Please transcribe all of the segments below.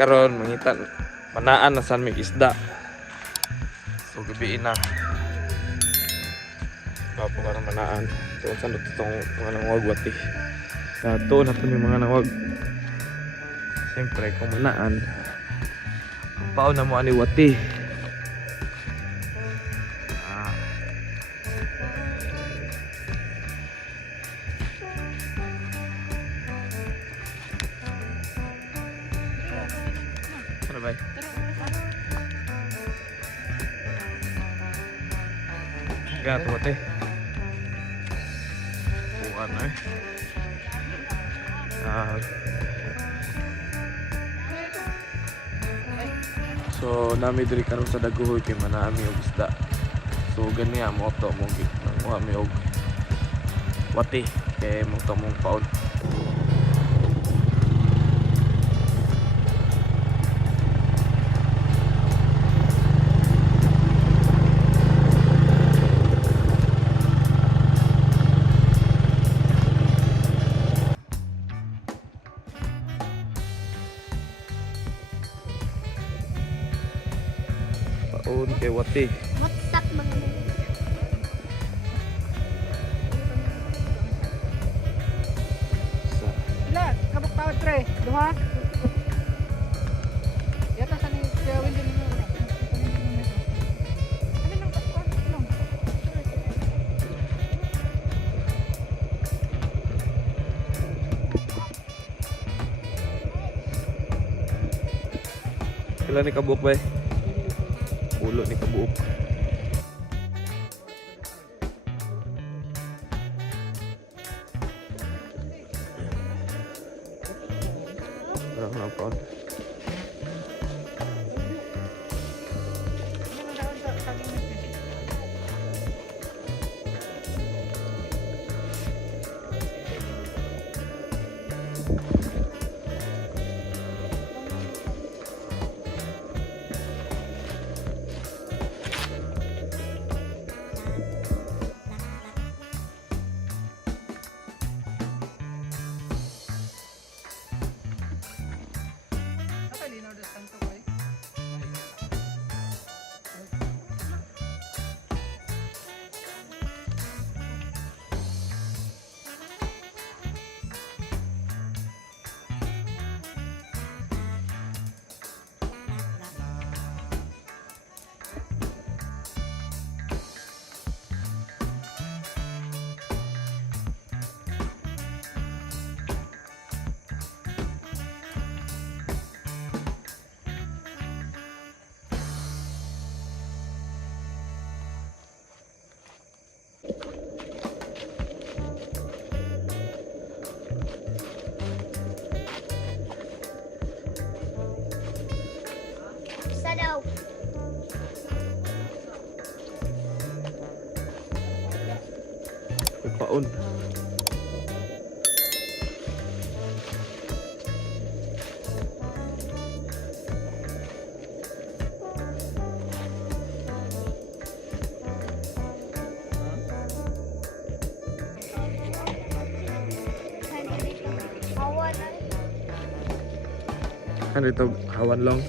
karon mangita manaan na san may isda. So gabi na. Bapo ka ng manaan. So saan ito itong mga nangwag wati. Dato na ito yung mga nangwag. Siyempre kung manaan, ang pao na mo ani wati. Ano ba? Gato wati. Bukan na eh. So nami diri karon sa daguhoy kay manami og isda. So gani mo to mo mi og wati kay mo to mong paon. Paon kay wati. What's up mga Sa Ila, kabuk tawad pre, duha. Yata sa ni Kevin din mo. Ano nang kapwa? Ano? Kailan ni kabuok ba? Ulo ni kabuok. Parang napaon. Nakalinaw dos tanto ko eh. isa daw. Paon. Awan na. Ano ito? Hawan long.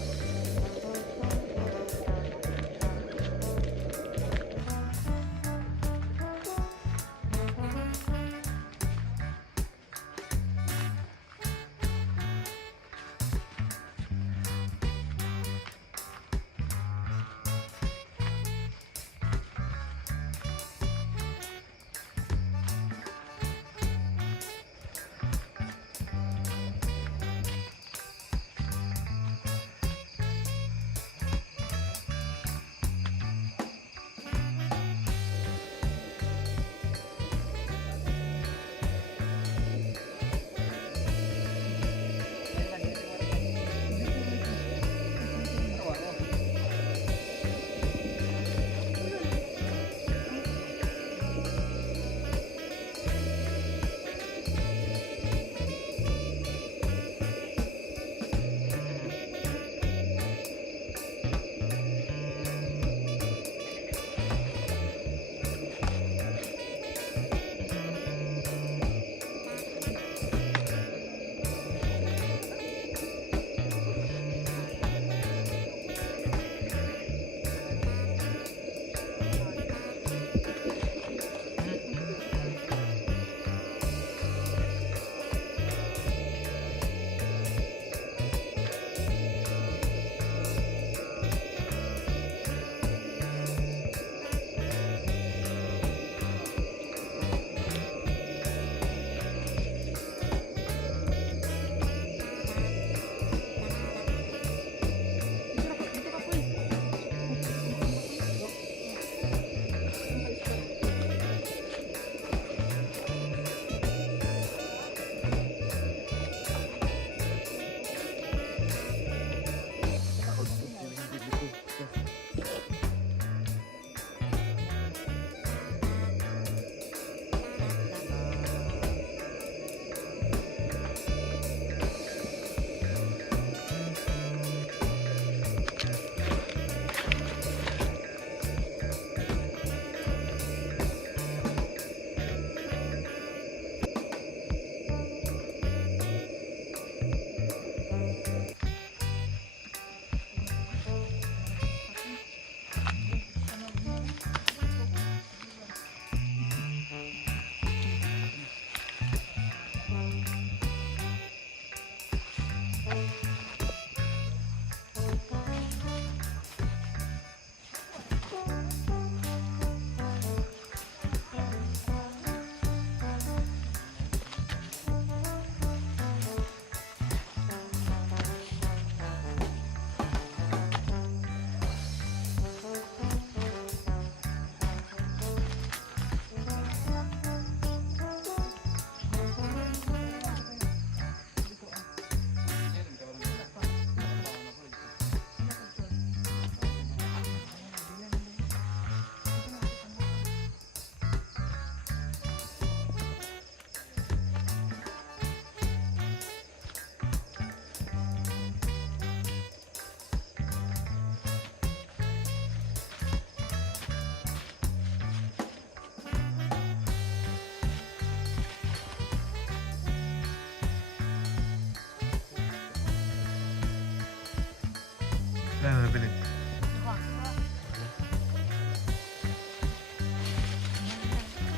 Ano nabili?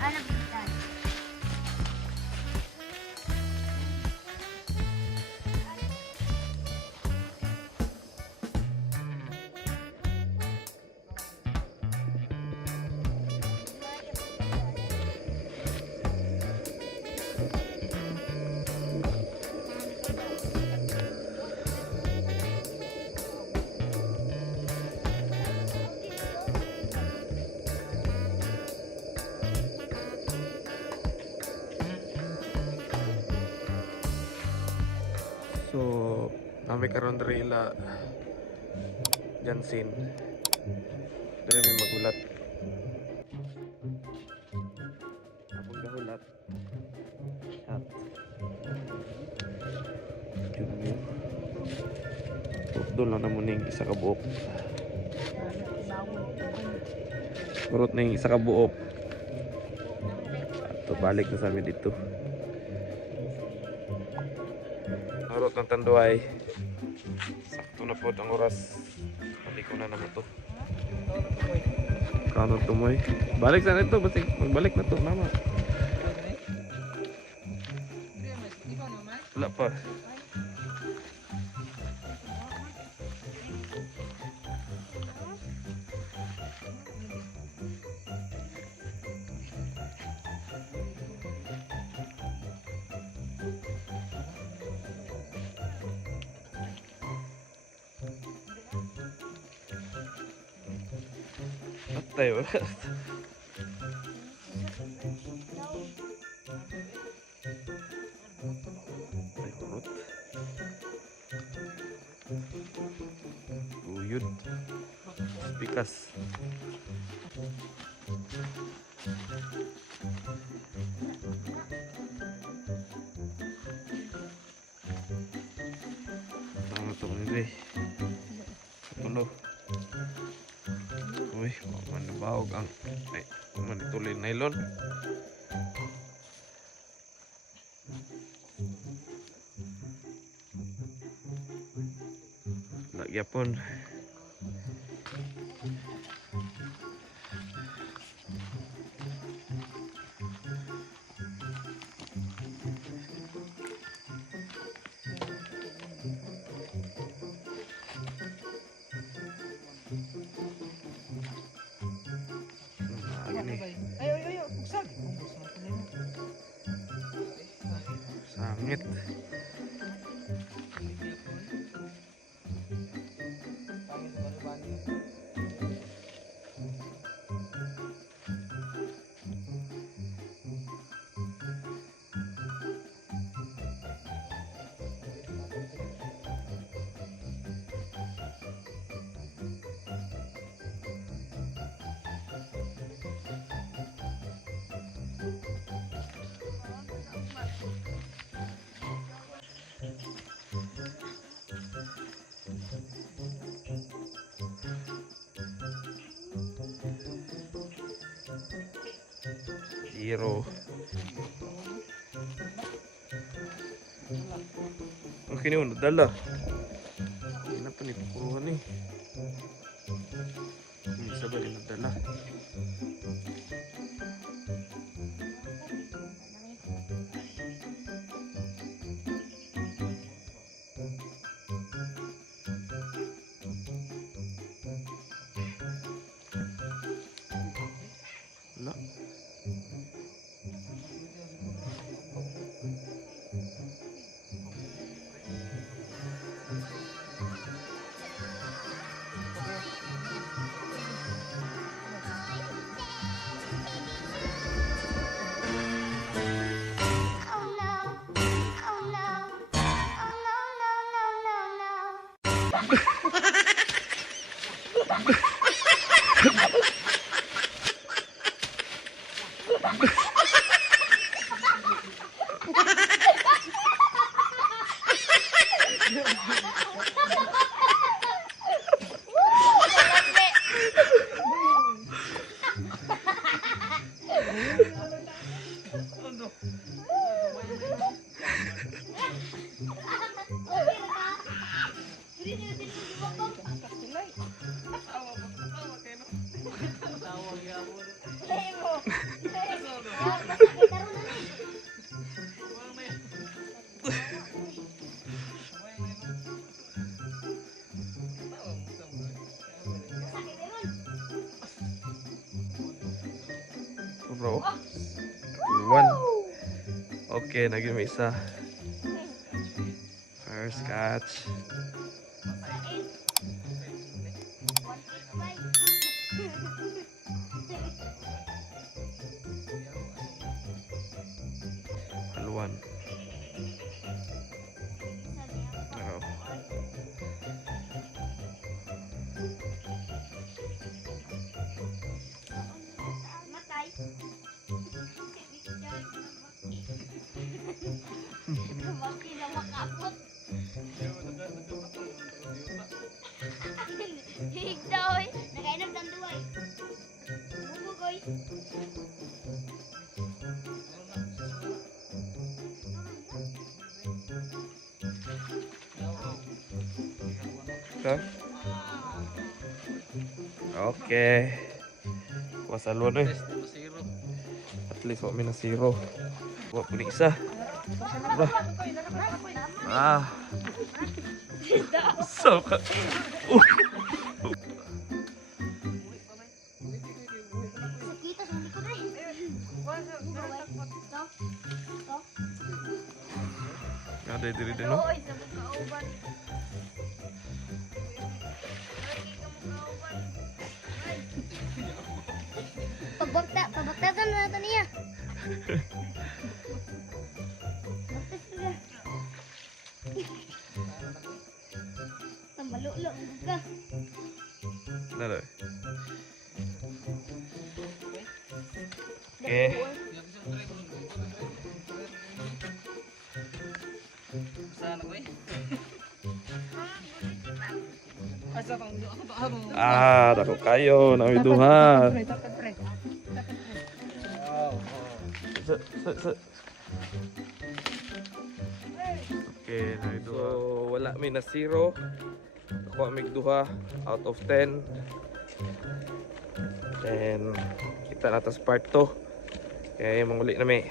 Ano ba? So, nami karon diri ila Jansin. Diri may magulat. Apong gahulat. At Junior. Tukdo lang naman yung isa ka buok. Kurot na yung isa ka buok. At balik na sa amin dito. Narot ng tanduay. Sakto na po ang oras. Balik ko na naman to. Kanon to mo eh. Balik sa nito. Basta magbalik na to. Mama. Ikaw naman? Wala pa. Patay wala. Ay, kurot. Uyod. Pikas. Ano ito nila eh. Tulo. Uy, manabahog ang ay, manituloy nylon. Nagyapon. Ay, buksan. Sangit. Hero. Okay ni uno dala. Hindi na pa ni pukuruhan eh. Hindi sabay rin dala. Wala. Oh no. Oh no. Oh no, no, no, no, no. Pastulay. Bro. One. Okay, naging may isa. First catch. Haluan. Ano? Matay. Baki na makapot. Higdaw. Nakainag ng duway. Bubugoy. Ito? Okay. Kuha sa luwan eh. At least wak may na zero. Wak po ni isa. Ba? Ah. So ka. Kita sa likod eh. Ito. Ito. Ada diri din no? Oy, sa kauban. Pabakta na natin niya. Tambalulo ang buga. Nada. Okay. Saan ako eh? Asa pang ako to amo. Ah, dako kayo na duha. Dapat pre. Okay, na duha. So wala may na zero. Ako mig duha out of 10. Then kita na tas part 2. Kaya manguli na may